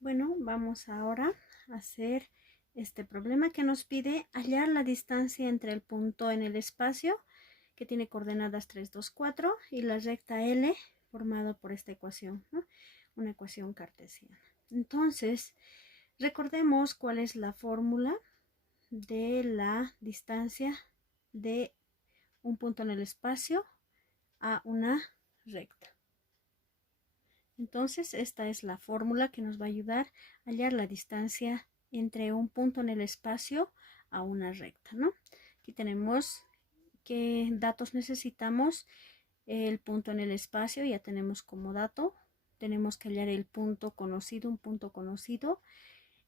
Bueno, vamos ahora a hacer este problema que nos pide hallar la distancia entre el punto en el espacio que tiene coordenadas 3, 2, 4 y la recta L formado por esta ecuación, ¿no? Una ecuación cartesiana. Entonces, recordemos cuál es la fórmula de la distancia de un punto en el espacio a una recta. Entonces, esta es la fórmula que nos va a ayudar a hallar la distancia entre un punto en el espacio a una recta, ¿no? Aquí tenemos qué datos necesitamos. El punto en el espacio ya tenemos como dato. Tenemos que hallar el punto conocido, un punto conocido.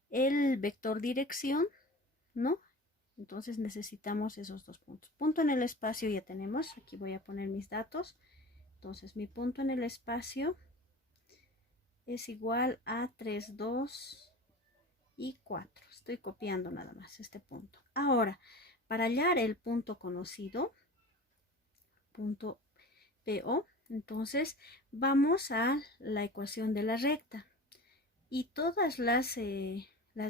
El vector dirección, ¿no? Entonces necesitamos esos dos puntos. Punto en el espacio ya tenemos. Aquí voy a poner mis datos. Entonces mi punto en el espacio es igual a 3, 2 y 4. Estoy copiando nada más este punto. Ahora, para hallar el punto conocido, punto PO, entonces vamos a la ecuación de la recta. Y todas las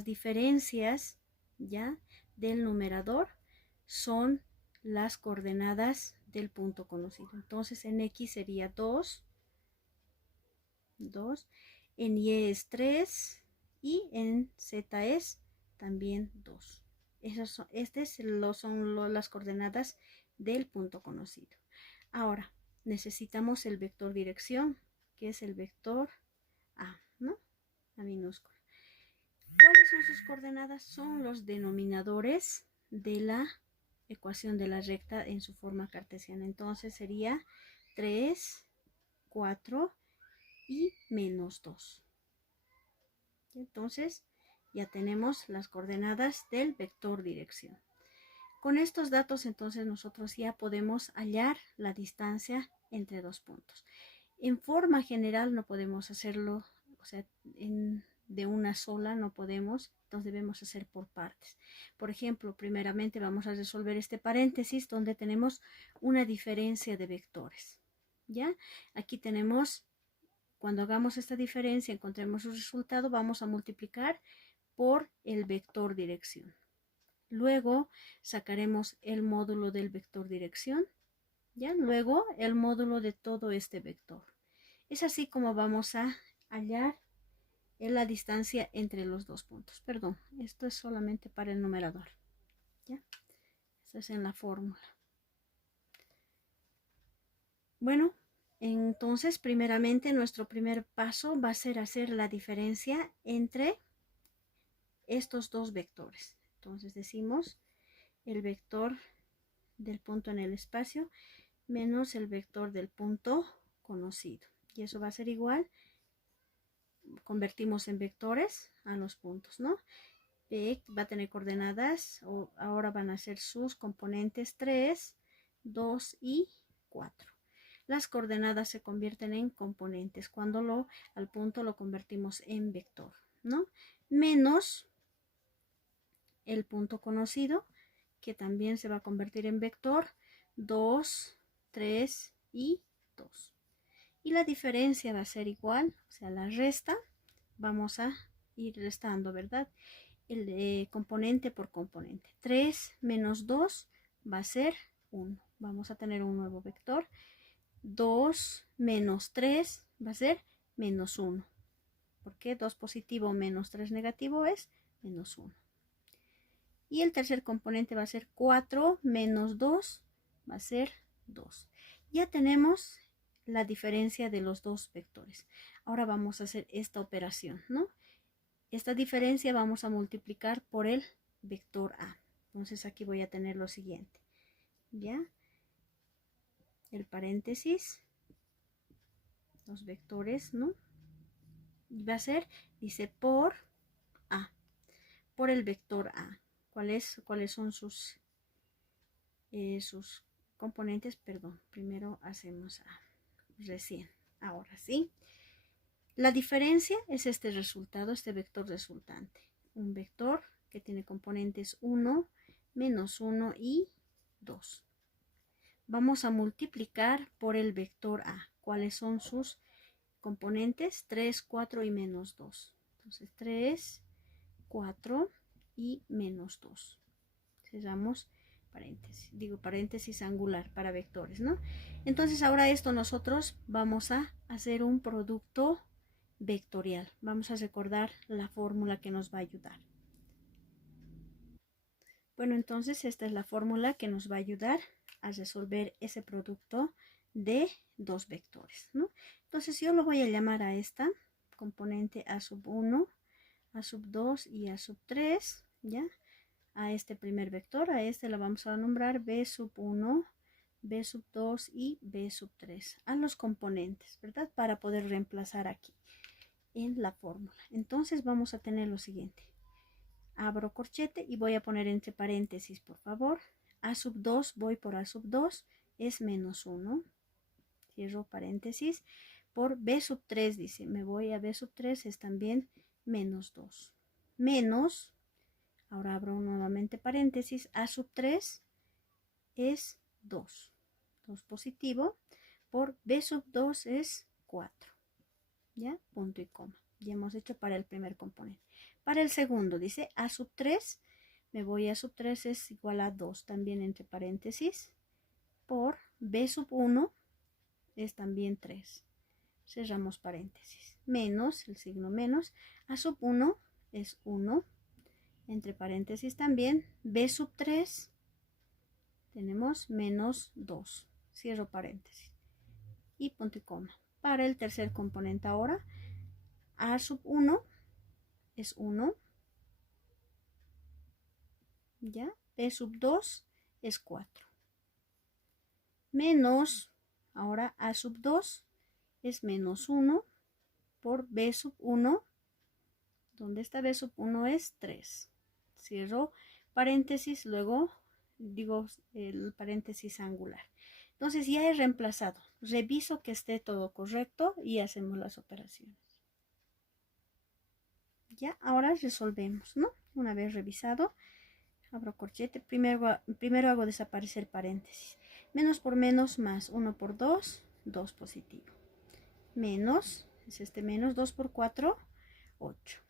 diferencias ya del numerador son las coordenadas del punto conocido. Entonces en X sería 2, en Y es 3 y en Z es también 2. Estas son las coordenadas del punto conocido. Ahora, necesitamos el vector dirección, que es el vector A, ¿no? A minúscula. ¿Cuáles son sus coordenadas? Son los denominadores de la ecuación de la recta en su forma cartesiana. Entonces sería 3, 4 y menos 2. Entonces ya tenemos las coordenadas del vector dirección. Con estos datos entonces nosotros ya podemos hallar la distancia entre dos puntos. En forma general no podemos hacerlo, o sea, de una sola no podemos, entonces debemos hacer por partes. Por ejemplo, primeramente vamos a resolver este paréntesis donde tenemos una diferencia de vectores. ¿Ya? Aquí tenemos, cuando hagamos esta diferencia, encontremos el resultado, vamos a multiplicar por el vector dirección. Luego sacaremos el módulo del vector dirección, ¿ya? Luego el módulo de todo este vector. Es así como vamos a hallar la distancia entre los dos puntos. Perdón, esto es solamente para el numerador, ¿ya? Esto es en la fórmula. Bueno, entonces primeramente nuestro primer paso va a ser hacer la diferencia entre estos dos vectores. Entonces decimos el vector del punto en el espacio menos el vector del punto conocido. Y eso va a ser igual, convertimos en vectores a los puntos, ¿no? P va a tener coordenadas, o ahora van a ser sus componentes 3, 2 y 4. Las coordenadas se convierten en componentes cuando al punto lo convertimos en vector, ¿no? Menos el punto conocido, que también se va a convertir en vector, 2, 3 y 2. Y la diferencia va a ser igual, o sea, la resta, vamos a ir restando, ¿verdad? El componente por componente. 3 menos 2 va a ser 1. Vamos a tener un nuevo vector. 2 menos 3 va a ser menos 1. Porque 2 positivo menos 3 negativo es menos 1. Y el tercer componente va a ser 4 menos 2 va a ser 2. Ya tenemos la diferencia de los dos vectores. Ahora vamos a hacer esta operación, ¿no? Esta diferencia vamos a multiplicar por el vector A. Entonces aquí voy a tener lo siguiente, ¿ya? El paréntesis, los vectores, ¿no? Y va a ser, dice, por A, por el vector A. ¿Cuáles son sus componentes? Perdón, primero hacemos A, recién, ahora sí. La diferencia es este resultado, este vector resultante. Un vector que tiene componentes 1, menos 1 y 2. Vamos a multiplicar por el vector A. ¿Cuáles son sus componentes? 3, 4 y menos 2. Entonces 3, 4 y menos 2. Cerramos paréntesis, digo paréntesis angular para vectores, ¿no? Entonces ahora esto nosotros vamos a hacer un producto vectorial. Vamos a recordar la fórmula que nos va a ayudar. Bueno, entonces esta es la fórmula que nos va a ayudar a resolver ese producto de dos vectores, ¿no? Entonces yo lo voy a llamar a esta componente A sub 1, A sub 2 y A sub 3, ¿ya? A este primer vector, a este lo vamos a nombrar B sub 1, B sub 2 y B sub 3, a los componentes, ¿verdad? Para poder reemplazar aquí en la fórmula. Entonces vamos a tener lo siguiente. Abro corchete y voy a poner entre paréntesis, por favor. A sub 2, voy por A sub 2, es menos 1. Cierro paréntesis. Por B sub 3, dice, me voy a B sub 3, es también menos 2. Menos, ahora abro nuevamente paréntesis, A sub 3 es 2. 2 positivo. Por B sub 2 es 4. ¿Ya? Punto y coma. Ya hemos hecho para el primer componente. Para el segundo, dice A sub 3, me voy a sub 3 es igual a 2, también entre paréntesis, por B sub 1 es también 3. Cerramos paréntesis. Menos, el signo menos, A sub 1 es 1, entre paréntesis también, B sub 3, tenemos menos 2. Cierro paréntesis. Y punto y coma. Para el tercer componente ahora, A sub 1 es 1, ¿ya? B sub 2 es 4. Menos, ahora A sub 2 es menos 1 por B sub 1. ¿Dónde está B sub 1? Es 3. Cierro paréntesis, luego digo el paréntesis angular. Entonces ya he reemplazado. Reviso que esté todo correcto y hacemos las operaciones. Ya, ahora resolvemos, ¿no? Una vez revisado, abro corchete, primero hago desaparecer paréntesis. Menos por menos más 1 por 2, 2 positivo. Menos, es este menos, 2 por 4, 8.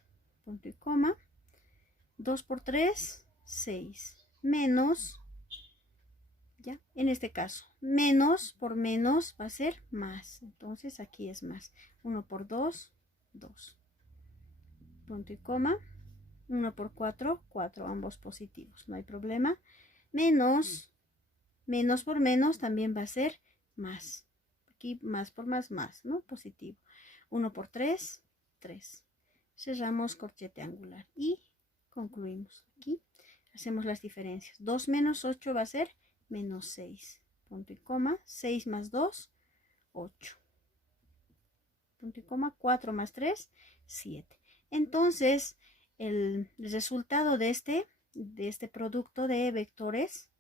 Punto y coma. 2 por 3, 6. Menos, ya, en este caso, menos por menos va a ser más. Entonces aquí es más. 1 por 2, 2. Punto y coma. 1 por 4, 4, ambos positivos, no hay problema. Menos, menos por menos también va a ser más. Aquí más por más, más, ¿no? Positivo. 1 por 3, 3. Cerramos corchete angular y concluimos. Aquí hacemos las diferencias. 2 menos 8 va a ser menos 6. Punto y coma. 6 más 2, 8. Punto y coma. 4 más 3, 7. Entonces, el resultado de este producto de vectores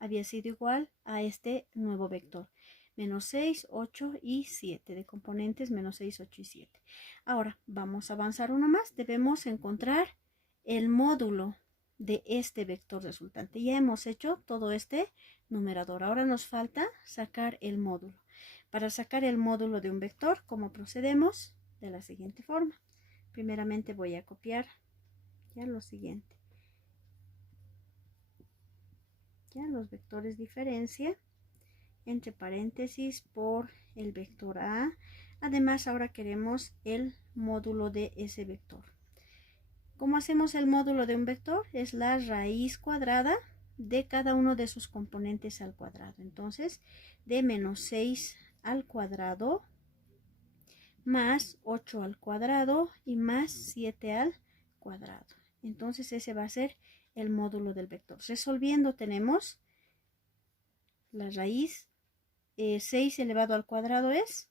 había sido igual a este nuevo vector. Menos 6, 8 y 7, de componentes menos 6, 8 y 7. Ahora vamos a avanzar uno más. Debemos encontrar el módulo de este vector resultante. Ya hemos hecho todo este numerador. Ahora nos falta sacar el módulo. Para sacar el módulo de un vector, ¿cómo procedemos? De la siguiente forma. Primeramente voy a copiar ya lo siguiente. Ya los vectores diferencia entre paréntesis por el vector A. Además, ahora queremos el módulo de ese vector. ¿Cómo hacemos el módulo de un vector? Es la raíz cuadrada de cada uno de sus componentes al cuadrado. Entonces, de menos 6 al cuadrado más 8 al cuadrado y más 7 al cuadrado. Entonces, ese va a ser el módulo del vector. Resolviendo tenemos la raíz 6 elevado al cuadrado es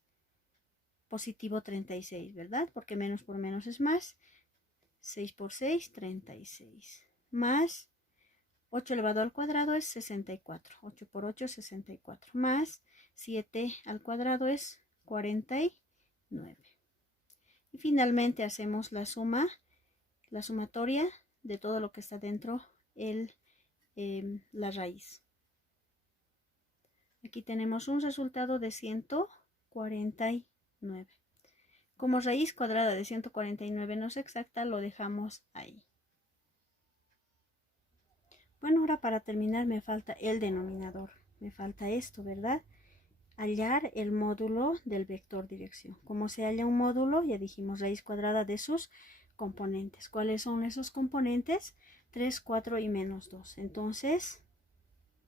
positivo 36, ¿verdad? Porque menos por menos es más. 6 por 6, 36. Más 8 elevado al cuadrado es 64. 8 por 8, 64. Más 7 al cuadrado es 49. Y finalmente hacemos la suma, la sumatoria de todo lo que está dentro la raíz. Aquí tenemos un resultado de 149. Como raíz cuadrada de 149 no es exacta, lo dejamos ahí. Bueno, ahora para terminar me falta el denominador. Me falta esto, ¿verdad? Hallar el módulo del vector dirección. Como se halla un módulo, ya dijimos raíz cuadrada de sus componentes. ¿Cuáles son esos componentes? 3, 4 y menos 2. Entonces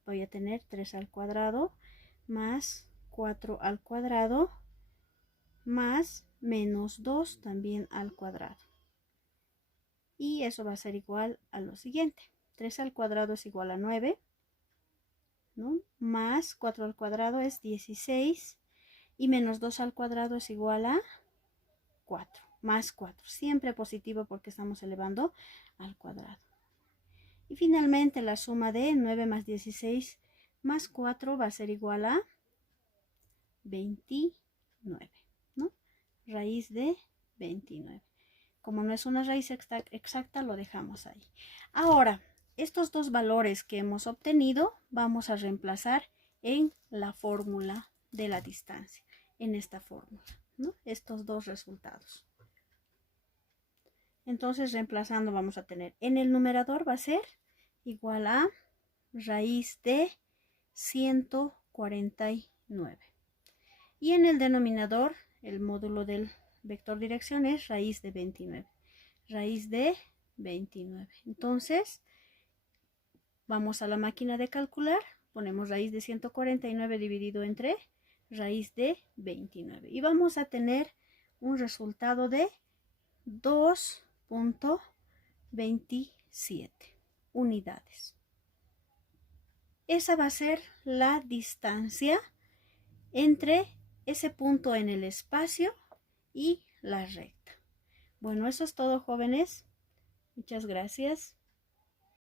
voy a tener 3 al cuadrado más 4 al cuadrado más menos 2 también al cuadrado. Y eso va a ser igual a lo siguiente. 3 al cuadrado es igual a 9, ¿no? Más 4 al cuadrado es 16 y menos 2 al cuadrado es igual a 4, más 4. Siempre positivo porque estamos elevando al cuadrado. Y finalmente la suma de 9 más 16 más 4 va a ser igual a 29, ¿no? Raíz de 29. Como no es una raíz exacta, lo dejamos ahí. Ahora, estos dos valores que hemos obtenido, vamos a reemplazar en la fórmula de la distancia, en esta fórmula, ¿no? Estos dos resultados. Entonces, reemplazando, vamos a tener en el numerador va a ser igual a raíz de 149. Y en el denominador, el módulo del vector dirección es raíz de 29. Raíz de 29. Entonces, vamos a la máquina de calcular. Ponemos raíz de 149 dividido entre raíz de 29. Y vamos a tener un resultado de 2.27 unidades. Esa va a ser la distancia entre ese punto en el espacio y la recta. Bueno, eso es todo, jóvenes. Muchas gracias.